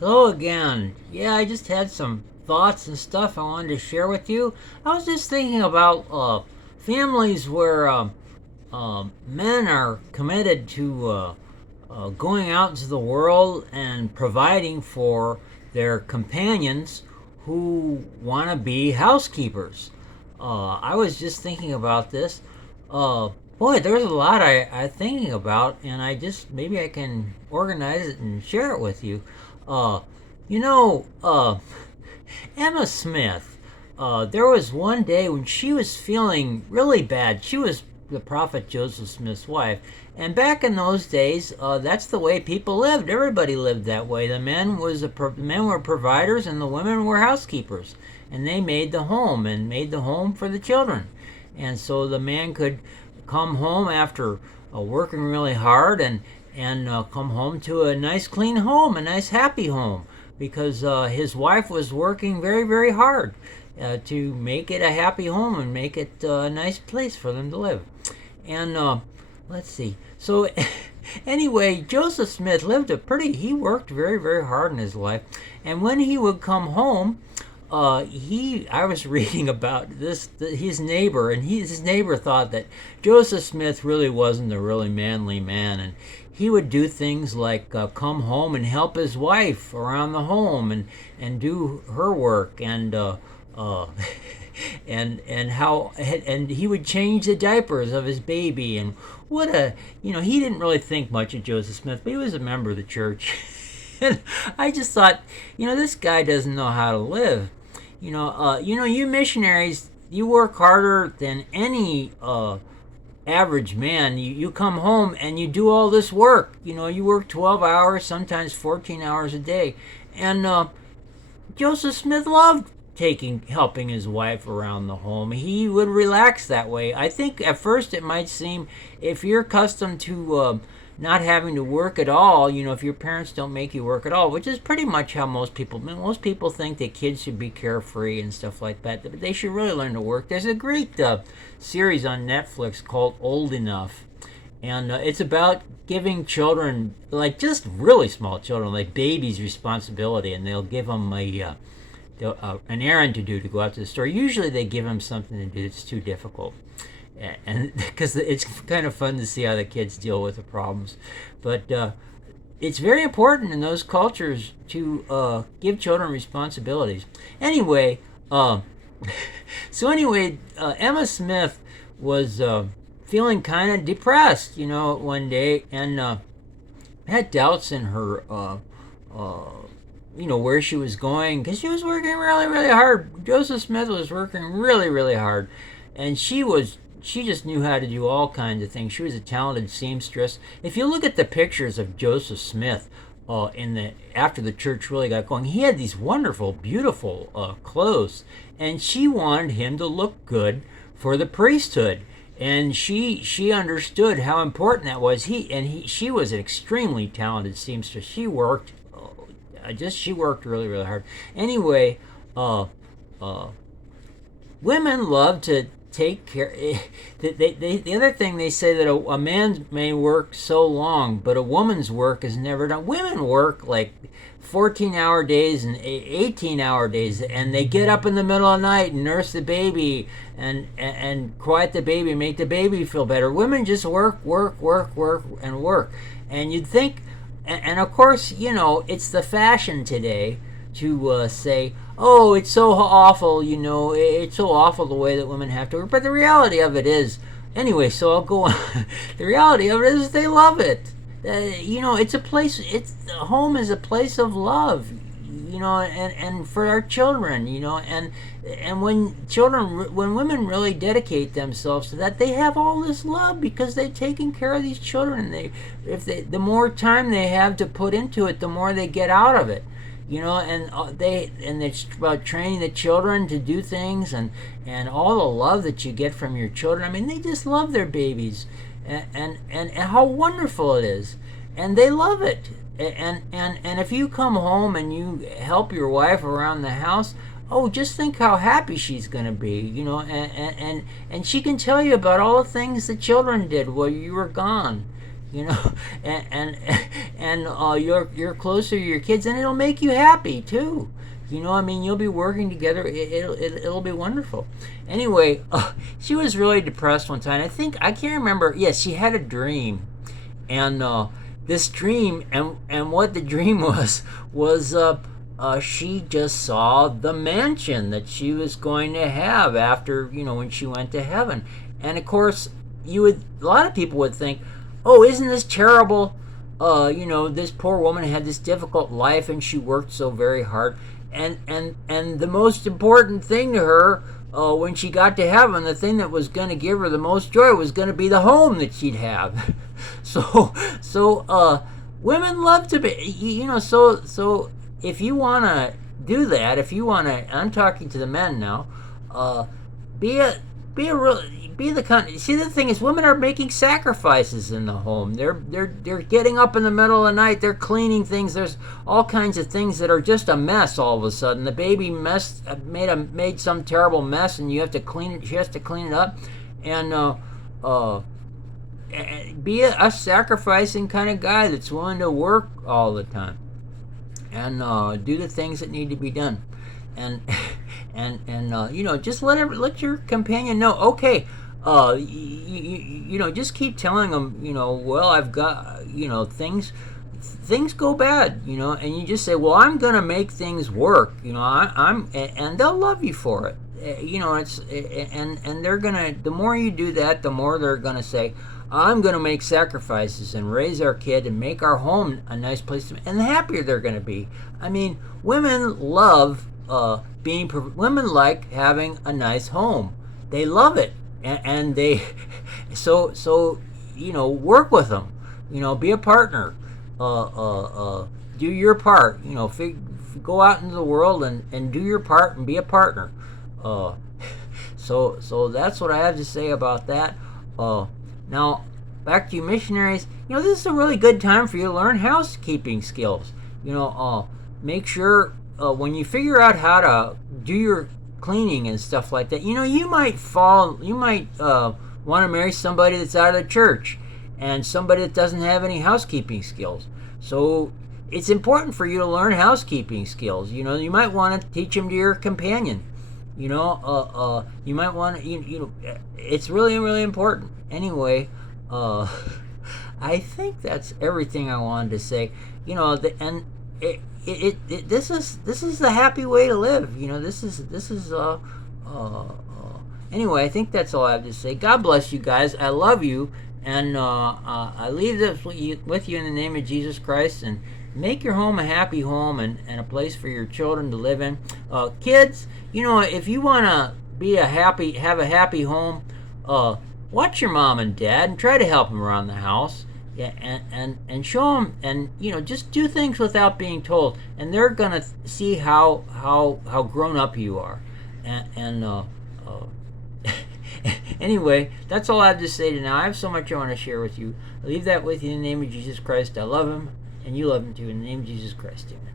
Hello again. Yeah, I just had some thoughts and stuff I wanted to share with you. I was just thinking about families where men are committed to going out into the world and providing for their companions who want to be housekeepers. I was just thinking about this. Uh, Boy, there's a lot I'm thinking about, and I just maybe I can organize it and share it with you. Uh, you know, Emma Smith, there was one day when she was feeling really bad. She was the prophet Joseph Smith's wife. And back in those days, that's the way people lived. Everybody lived that way. The men were providers, and the women were housekeepers, and they made the home and made the home for the children. And so the man could come home after working really hard and come home to a nice clean home, a nice happy home, because his wife was working very very hard to make it a happy home and make it a nice place for them to live. And let's see. So anyway, Joseph Smith he worked very very hard in his life, and when he would come home, I was reading about his neighbor, and his neighbor thought that Joseph Smith really wasn't a really manly man, and he would do things like come home and help his wife around the home and do her work, uh, and he would change the diapers of his baby. And what a he didn't really think much of Joseph Smith, but he was a member of the church. And I just thought, this guy doesn't know how to live. You missionaries, you work harder than any average man. You come home and you do all this work. You work 12 hours, sometimes 14 hours a day. And Joseph Smith loved helping his wife around the home. He would relax that way. I think at first it might seem, if you're accustomed to not having to work at all, if your parents don't make you work at all, which is pretty much how most people think that kids should be carefree and stuff like that, but they should really learn to work. There's a great series on Netflix called Old Enough, and it's about giving children, like just really small children, like babies, responsibility, and they'll give them an errand to do, to go out to the store. Usually they give them something to do that's too difficult, and because it's kind of fun to see how the kids deal with the problems. But it's very important in those cultures to give children responsibilities. Anyway, Emma Smith was feeling kind of depressed, one day, and had doubts in her, where she was going, because she was working really, really hard. Joseph Smith was working really, really hard, and she just knew how to do all kinds of things. She was a talented seamstress. If you look at the pictures of Joseph Smith, after the church really got going, he had these wonderful, beautiful clothes, and she wanted him to look good for the priesthood. And she understood how important that was. She was an extremely talented seamstress. She worked really really hard. Anyway, uh, uh, women love to take care. The other thing they say, that a man may work so long, but a woman's work is never done. Women work like 14-hour days and 18-hour days, and they get up in the middle of the night and nurse the baby and quiet the baby, make the baby feel better. Women just work, work, work, work, and work. And you'd think, and of course, it's the fashion today to say, "Oh, it's so awful," it's so awful the way that women have to work. But the reality of it is, anyway, so I'll go on. The reality of it is they love it. It's a place, home is a place of love, and for our children, and when women really dedicate themselves to that, they have all this love because they've taken care of these children. And the more time they have to put into it, the more they get out of it. And it's about training the children to do things, and all the love that you get from your children. I mean, they just love their babies, and how wonderful it is, and they love it. And if you come home and you help your wife around the house, oh, just think how happy she's going to be, and she can tell you about all the things the children did while you were gone. you know, and you're closer to your kids, and it'll make you happy too. You know, I mean, you'll be working together. It'll be wonderful. Anyway, she was really depressed one time. I can't remember. Yes, she had a dream, and this dream, and what the dream was she just saw the mansion that she was going to have after, when she went to heaven. And of course, a lot of people would think, oh, isn't this terrible? This poor woman had this difficult life and she worked so very hard. And the most important thing to her, when she got to heaven, the thing that was going to give her the most joy was going to be the home that she'd have. So women love to be, so if you want to do that, if you want to, I'm talking to the men now, be a real, be the kind. See, the thing is, women are making sacrifices in the home. They're getting up in the middle of the night. They're cleaning things. There's all kinds of things that are just a mess. All of a sudden, the baby made some terrible mess, and you have to clean it. She has to clean it up, and be a sacrificing kind of guy that's willing to work all the time and do the things that need to be done, and just let your companion know. Okay, just keep telling them. Well, I've got things go bad. And you just say, well, I'm gonna make things work. And they'll love you for it. And they're gonna. The more you do that, the more they're gonna say, I'm going to make sacrifices and raise our kid and make our home a nice place, and the happier they're going to be. I mean, women love women like having a nice home. They love it, and they so work with them. Be a partner. Do your part. Go out into the world and do your part and be a partner. So that's what I have to say about that. Now, back to you missionaries. This is a really good time for you to learn housekeeping skills. Make sure when you figure out how to do your cleaning and stuff like that, you might want to marry somebody that's out of the church and somebody that doesn't have any housekeeping skills. So it's important for you to learn housekeeping skills. You might want to teach them to your companion. You might want to, it's really, really important. Anyway, I think that's everything I wanted to say. This is the happy way to live. Anyway, I think that's all I have to say. God bless you guys. I love you, and I leave this with you in the name of Jesus Christ, and make your home a happy home and a place for your children to live in. Kids, if you want to have a happy home, watch your mom and dad and try to help them around the house. Yeah, and show them, and just do things without being told, and they're gonna see how grown up you are. Anyway, that's all I have to say tonight. I have so much I want to share with you. I leave that with you in the name of Jesus Christ. I love him, and you love him too. In the name of Jesus Christ, amen.